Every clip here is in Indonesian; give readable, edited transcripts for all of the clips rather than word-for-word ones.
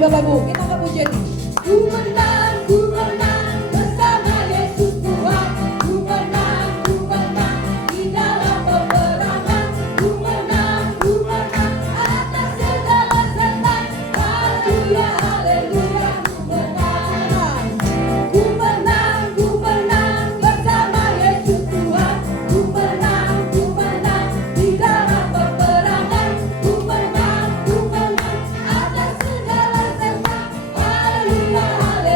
nih Bapak Ibu, kita ke pujian nih. Ku menang bersama Yesus Tuhan. Ku menang di dalam peperangan. Ku menang atas segala setan. Haleluya, haleluya, ku menang bersama Yesus Tuhan. Ku menang di dalam peperangan. Ku menang atas segala setan. Haleluya, haleluya.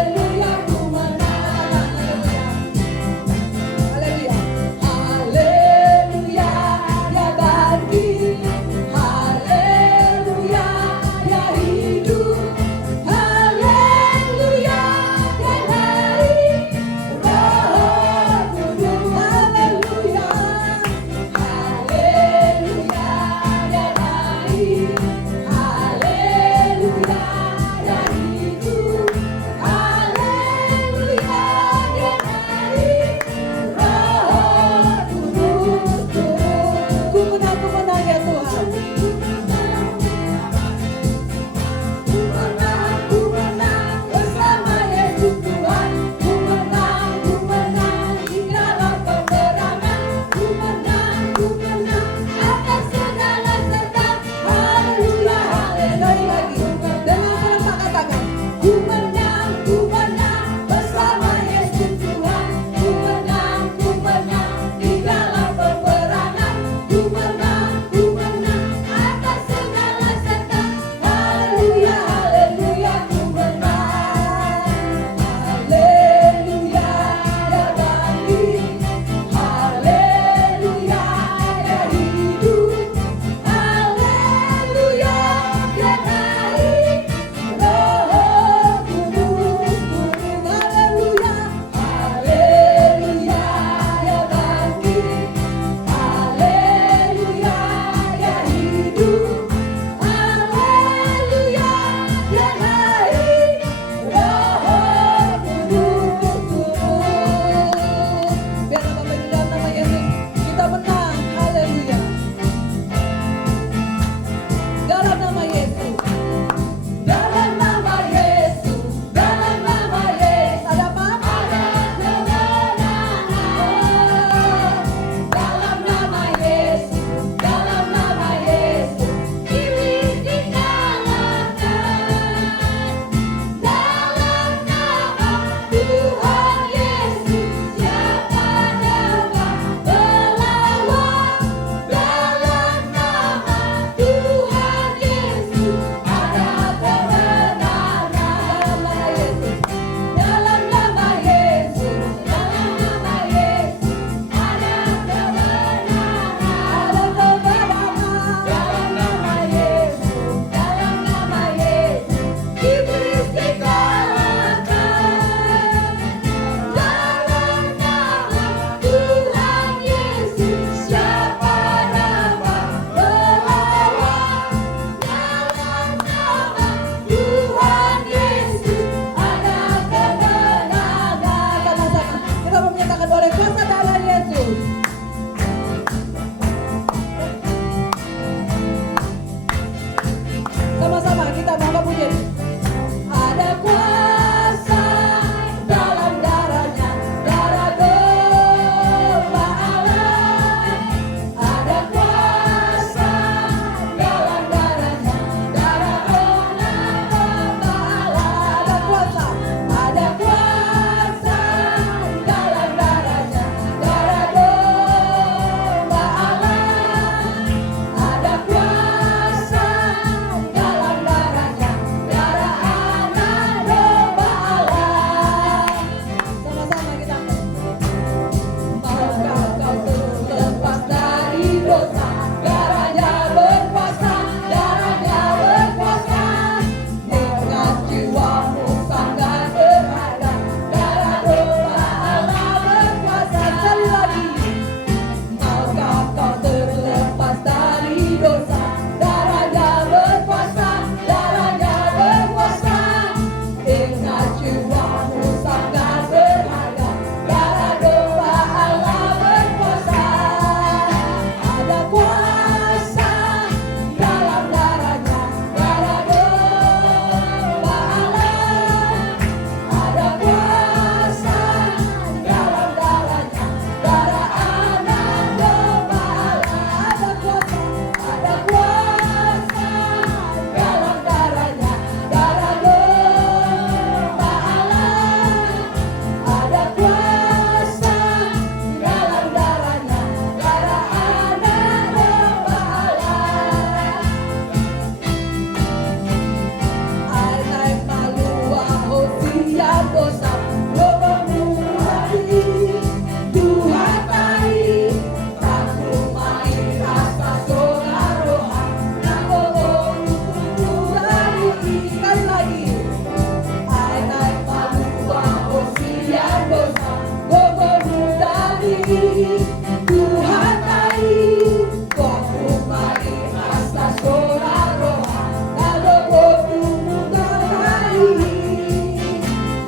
Tuhan naik, waktu mari hasta sola roha, lalu waktu mudari,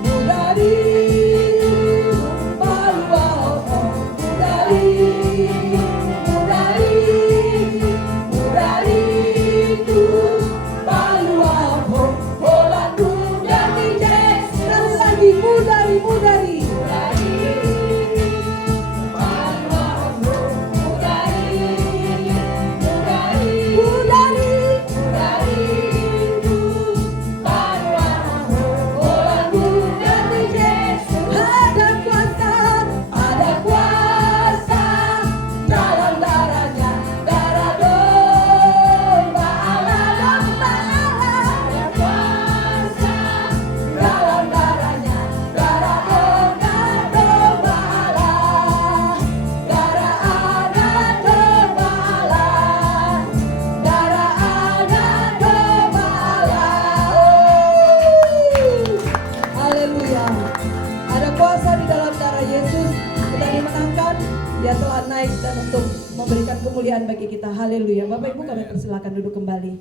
mudari, paluaho, mudari, mudari, mudari tu, paluaho, holandu jadi jes, sekali lagi mudari, mudari. Dia telah naik dan untuk memberikan kemuliaan bagi kita. Haleluya. Bapak Ibu kami persilakan duduk kembali.